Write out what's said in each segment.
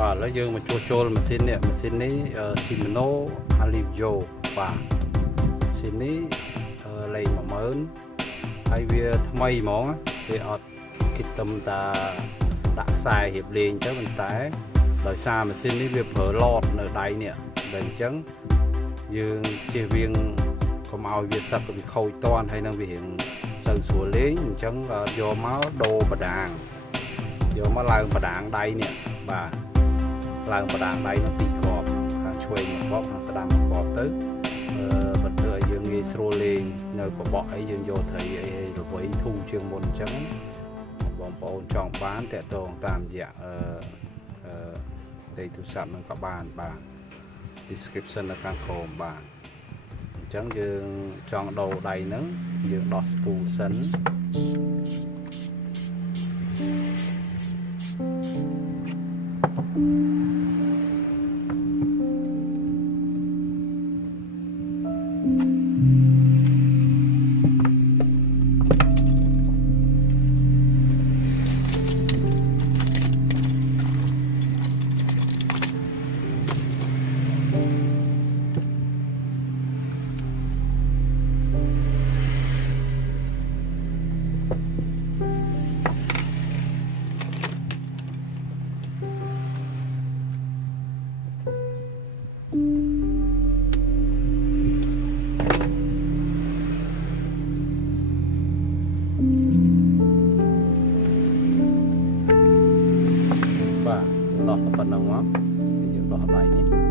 បាទឥឡូវយើងមកចូលម៉ាស៊ីននេះShimano Alivio បាទម៉ាស៊ីននេះលេខ 10000 ហើយវាថ្មីហ្មងវាអត់គិតត្រឹមតាដាក់ខ្សែរៀបលេងទៅប៉ុន្តែដោយសារម៉ាស៊ីននេះវាប្រើឡតនៅដៃនេះតែអញ្ចឹងយើងជៀសវាងកុំឲ្យវាសឹកវាខូចតន់ហើយនឹងវារៀងសូវស្រួលលេងអញ្ចឹងយកមកដូរបដាងយកមកឡើងបដាងដៃនេះបាទឡើងបដាងដៃនោះពីរគ្រាប់ខាងឆ្វេងមួយគ្រាប់ខាងស្ដាំមួយគ្រាប់ទៅបន្ទើឲ្យយើងងាយស្រួលលេងនៅបបក់អីយើងយកត្រីអីរវៃធូរជាងមុនអញ្ចឹងបងប្អូនចង់បានតាក់ទងតាមរយៈទូរស័ព្ទនឹងក៏បានបាទ description នៅខាងក្រោមបាទអញ្ចឹងយើងចង់ដូរដៃហ្នឹងយើងដោះស្ពូសិនដោះប៉ុណ្ណឹងមកយើងដោះដៃនេះ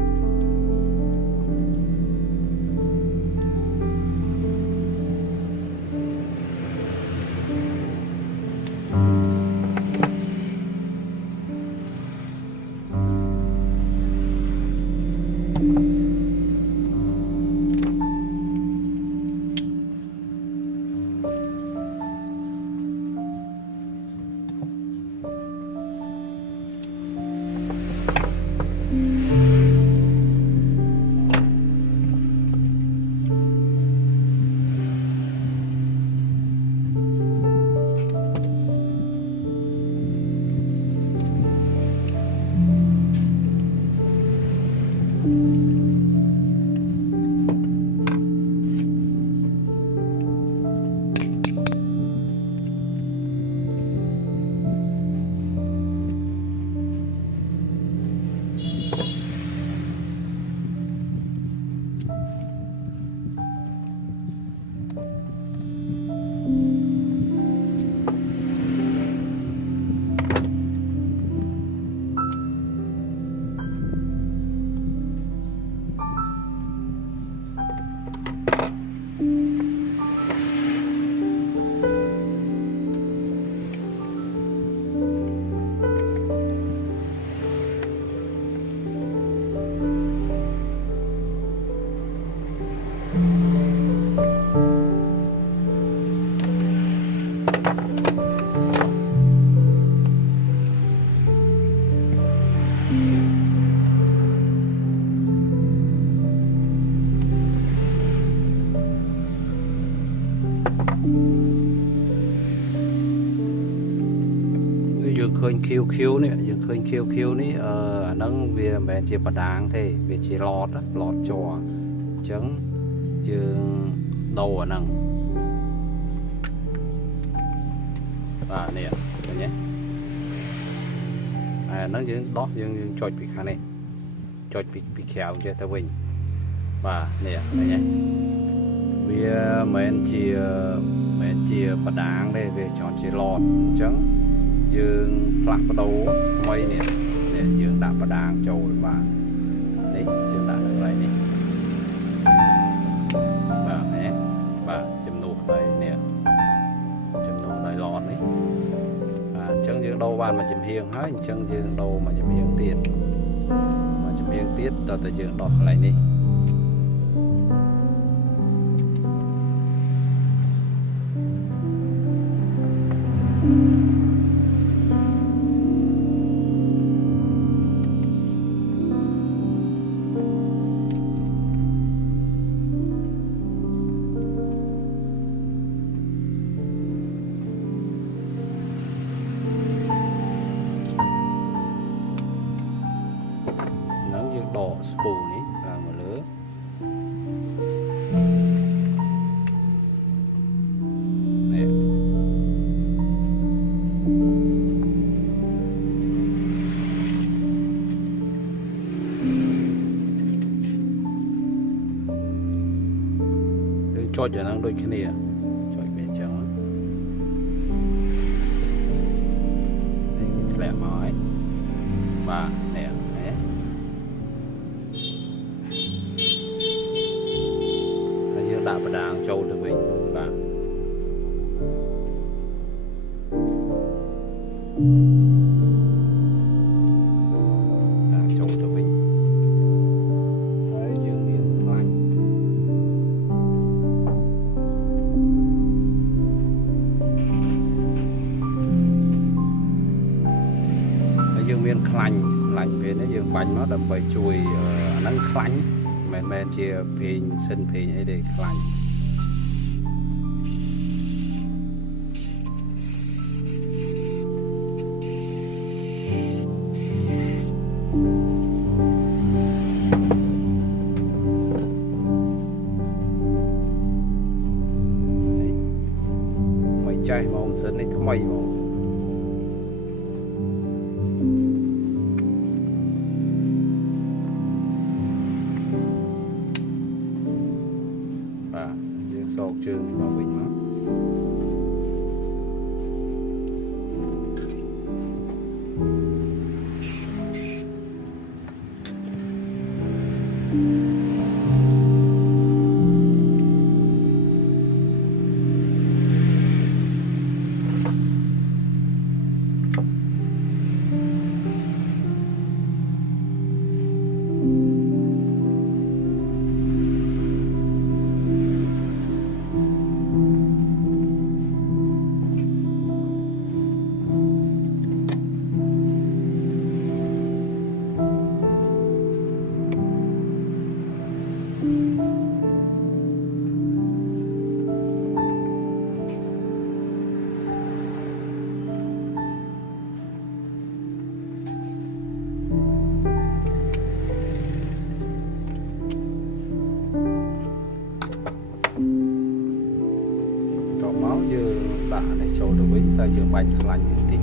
យើងឃើញ QQ នេះយើងឃើញ QQ នេះអាហ្នឹងវាមិនមែនជាបដាងទេវាជាឡតជ័រអញ្ចឹងយើងដូរអាហ្នឹងបាទនេះឃើញទេអាហ្នឹងយើងដោះយើងចុចពីខាងនេះចុចពីក្រៅចេះទៅវិញបាទនេះឃើញទេវាមិនមែនជាបដាងទេវាចង់ជាឡតអញ្ចឹងយើងផ្លាស់ប្ដូរថ្មីនេះយើងដាក់បដាងចូលបាទនេះយើងដាក់នៅកន្លែងនេះបាទនេះបាទចំនួនដៃនេះចំនួនដៃឡតនេះបាទអញ្ចឹងយើងដូរបានមួយចំហៀងហើយអញ្ចឹងយើងដូរមួយចំហៀងទៀតតើតើយើងដោះកន្លែងនេះ dương đỏ spù ní là một lứa nè cho cho năng đôi cái này cho bé cháu đây lẹ mỏi và nè dương đạp và đàng trâu được mình và đàng trâu được mình đấy dương miếng khoanh dương miếng khanh lạnh về nó dương bánh nó đầm bầy chùi nắng khánh men chia pin sinh pin ấy để khánh mày trai mong sinh này thằng mày mong và dương sọc trường vào bình nó máu dư đã này sổ được với ta dư bánh lạnh thì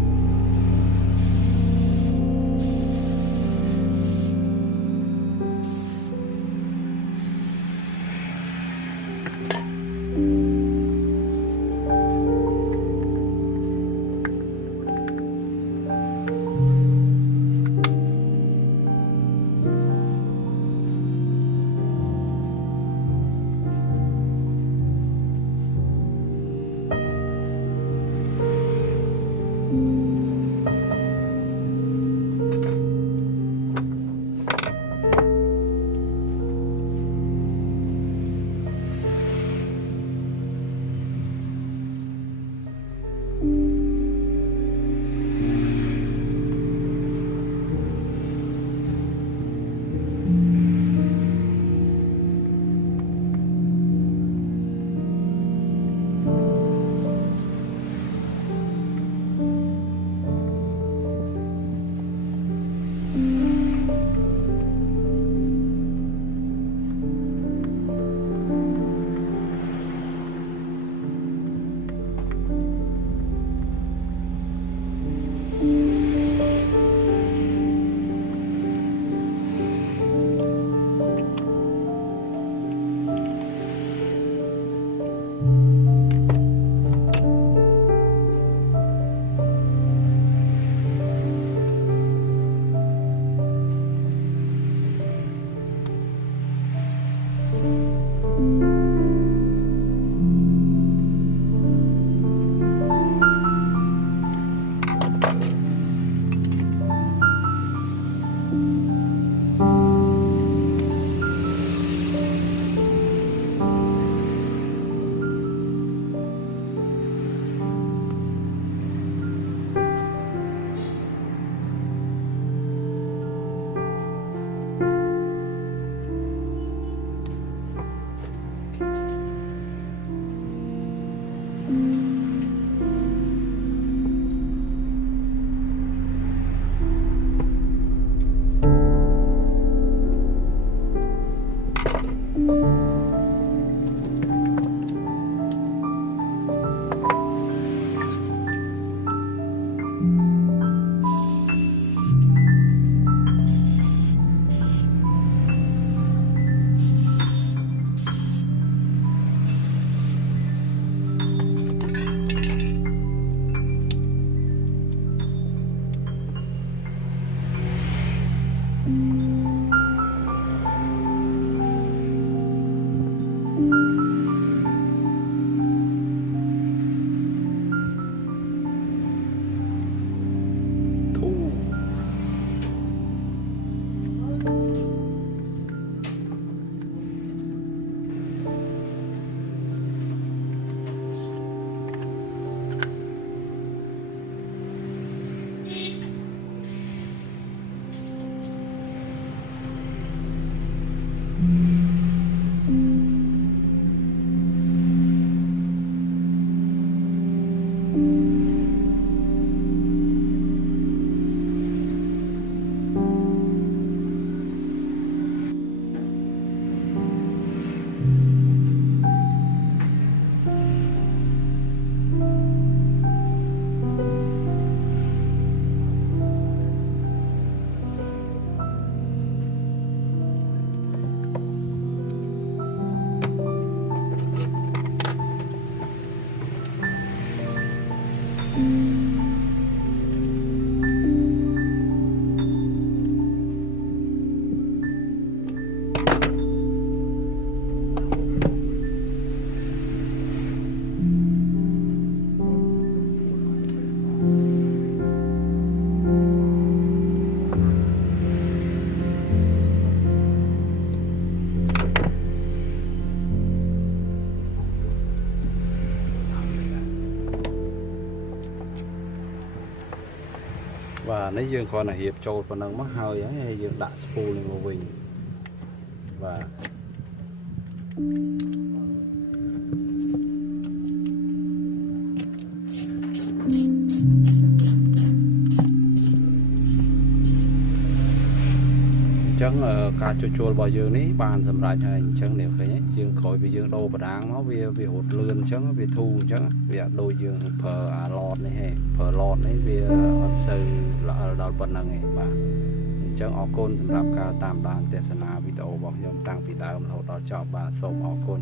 và nếu dương còn là hiệp trôi phần năng mất hơi ấy hay dương đã spool lên một mình và chẳng cả chua bao dương ní bàn sầm lại cho anh chẳng nếu cái nhé dương khỏi vì dương đâu mà đáng nó vì hụt lươn chẳng vì thu chẳng vì đôi dương phở lọt này hay phở lọt này vì sơ là đào phần năng này và chẳng ở côn sầmรับcả tam đànเทศนา video บอกยมตั้งปีดาวเราต่อจอบมาส่งออกคน